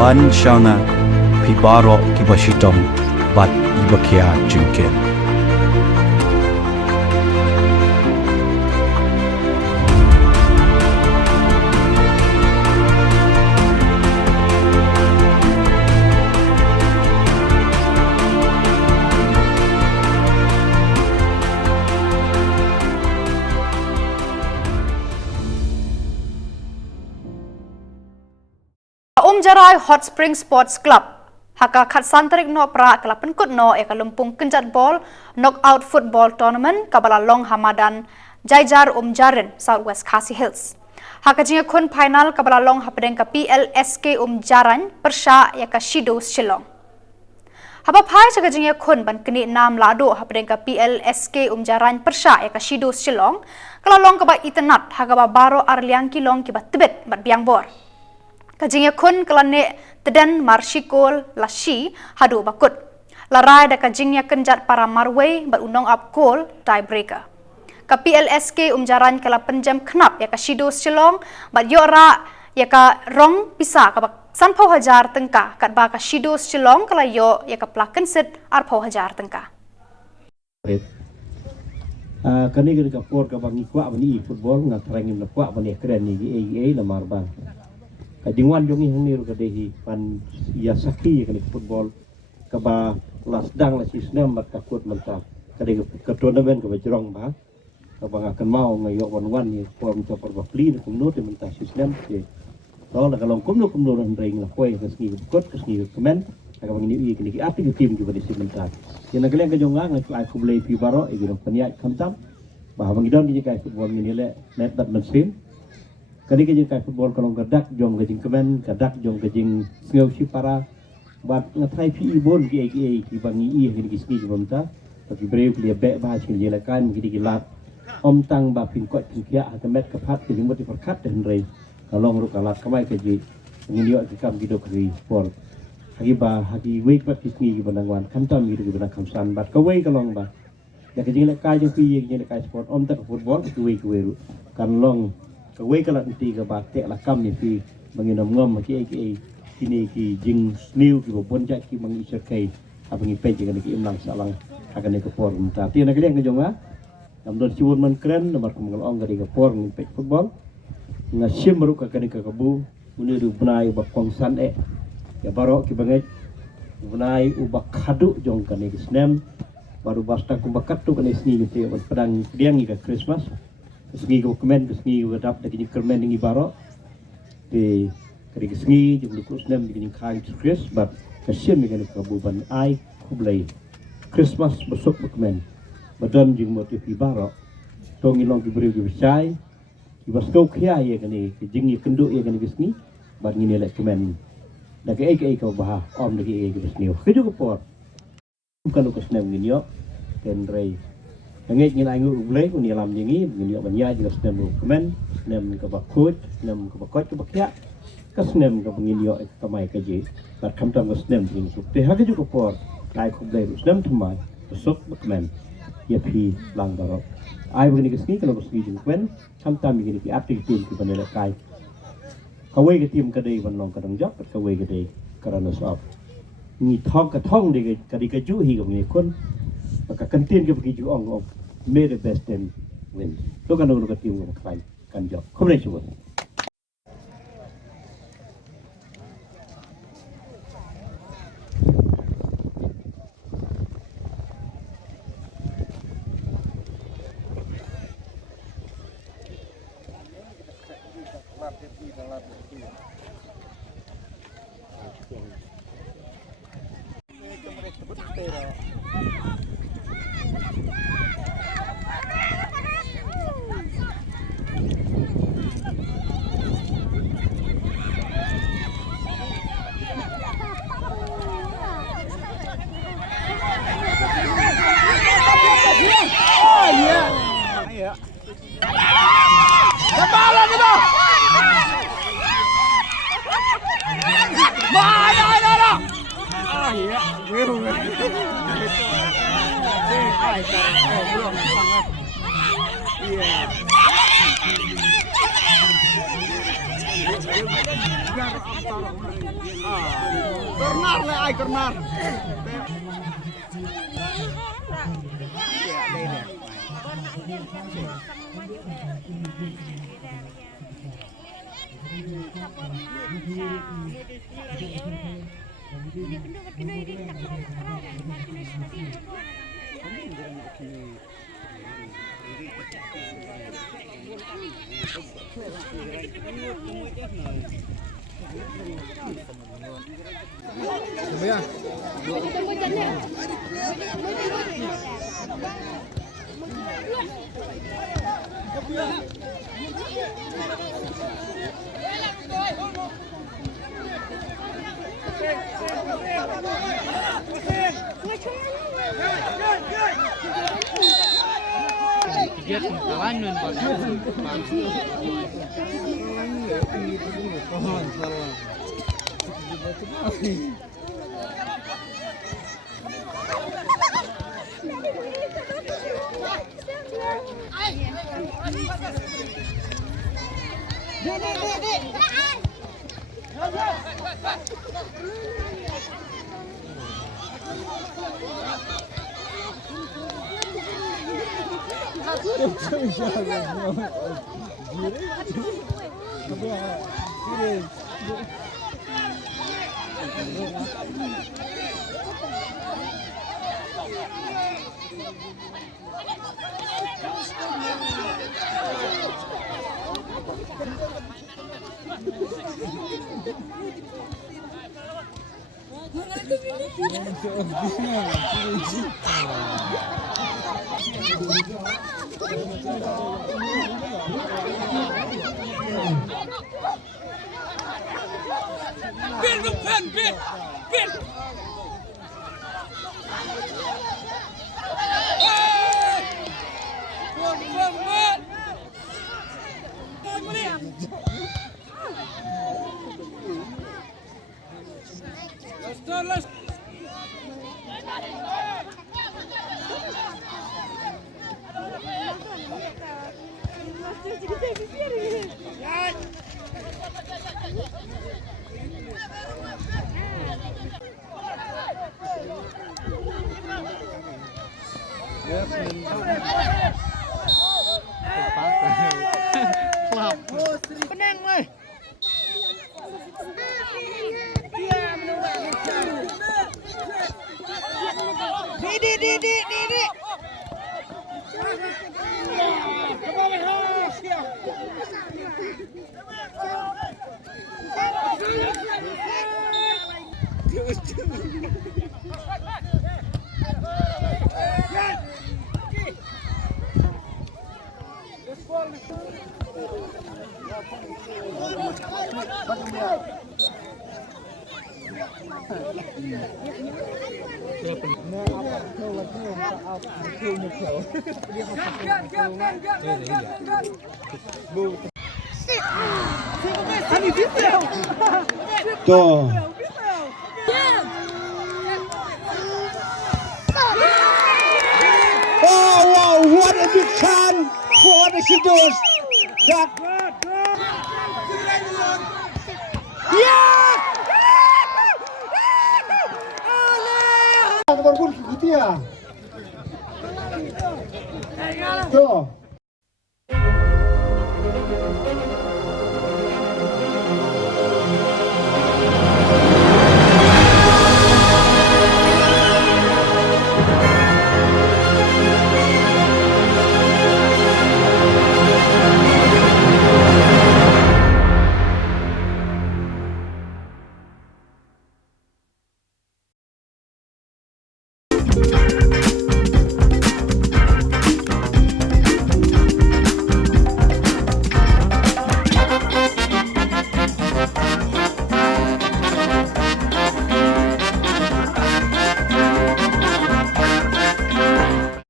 wan shanga pibaro kibashitong bat ibakia junken. Umjaraiñ Hot Spring Sports Club haka khat santarik no pra kala penkut no eka lumpung kenjat ball knockout football tournament kabala long hamadan Jajar Umjaraiñ Southwest Khasi Hills. Haka jinga kun final kabala long hapadeng ka Plsk Umjaraiñ persya yaka Shi-Dost Shillong. Haba pai jaga jinga kun ban kini nam lado hapadeng ka Plsk Umjaraiñ persya yaka Shi-Dost Shillong kala long kaba itenat haka ba baro arliang kilong kiba tibet bat biang bor. Kajingnya kun kelane tedan marshikol lashi hadu bakut. Larai da kajingnya kenjat para marway berundang up goal tiebreaker. Ka Plsk Umjaraiñ kala penjam knap ya ka Shi-Dost Shillong bat yora ya ka rong pisa ka sanpau Hajar Tyngka kat ba ka Shi-Dost Shillong kala yo ya ka plaken set arpau Hajar Tyngka. Kani kita kapor ka bang ikwa bani football ngat rangin na kwa bani keren ni la marbang. Kadingwan jongi hangir ka dehi pan ya sakti kali football ka ba lasdang la sistem mat takut menta kade ka tournament ka jrong ba ka ba akan mau ngayo wan ni form to per bapli ni kumno te menta sistem ke to la kalong kumno ran ring la koi ka sni kot ka sni comment ka bang ni ki ni ati ki tim ki ba di menta yana kalen ka jonga ngai ai kublei pi baro e gino paniat kamtam ba bang idon ni ka football ni le net dat mesin kali kejing kai football kalau gadak jong kejing kemen gadak jong kejing ngau si para bat ngatai pi bon ki ki bangi i ki ski ki bomta tapi breu ki be ba chi je la kan ki lat om tang ba pin kot pin kia atamet ka phat ki mot perkat den rei kalau ru kalat kamai keji ngin yo ki kam ki do ki sport hagi week pat ki ki banangwan kantam ki ki banang kamsan bat ka wei kalong ba ya kejing la kai jong pi ki la kai sport om tak football ki wei ru kan long kawai kalau nanti ke batik lah kam ni pi menginam ngom ki kini ki jing sniu ki bopon jak ki mangi serkai apa ni Peit kan ki imlang salang akan ke por minta ti nak liang ke jonga am don ciwon man keren nomor kumgal ong ke por ni Peit football ngasim baru ka kan ke kabu uni ru benai ba kongsan ya baro ki bangai benai ubak khadu jong kan ki snem baru basta kumbakat tu kan sni ki pedang diang ni ke Christmas sengi ko komen sengi ko dap dari kermen ni baro di kari sengi jumlah kusnem di kain Chris but kasian dengan kabuban ai kublai Christmas besok komen badan jing motif baro tongi long diberi besai di Bosco kia ya kani jing kenduk ya kani sengi bat ngini lek komen dak ai ko bah om lagi ai besni keju ko por bukan ko snem ngini yo ten rei ngait ngin aingu ublei ni alam jingi ngin yo banya jila snem komen snem ka bakut snem ka bakot ka bakya ka snem ka ngin yo ka mai ka ji bat kamtam ka snem jing suk te ha ka ju ko por kai khu blei snem thmai sok bakmen ya phi lang baro ai buni ka ski ka lo ski jing kwen kamtam mi ki ati tim ki banela kai ka wei ka tim ka dei ban long ka dang jok ka wei ka dei karana sop ni thong ka thong de ka di ka ju hi ka ni kun maka kantin ke pergi ju ong may the best team win. Tu kan orang tim orang kain kan job. Kau boleh cuba. Corner le ai corner. Tuh. Oh wow, what a big chance for the Shi-Dost. That Khubor gitu ya. Tuh.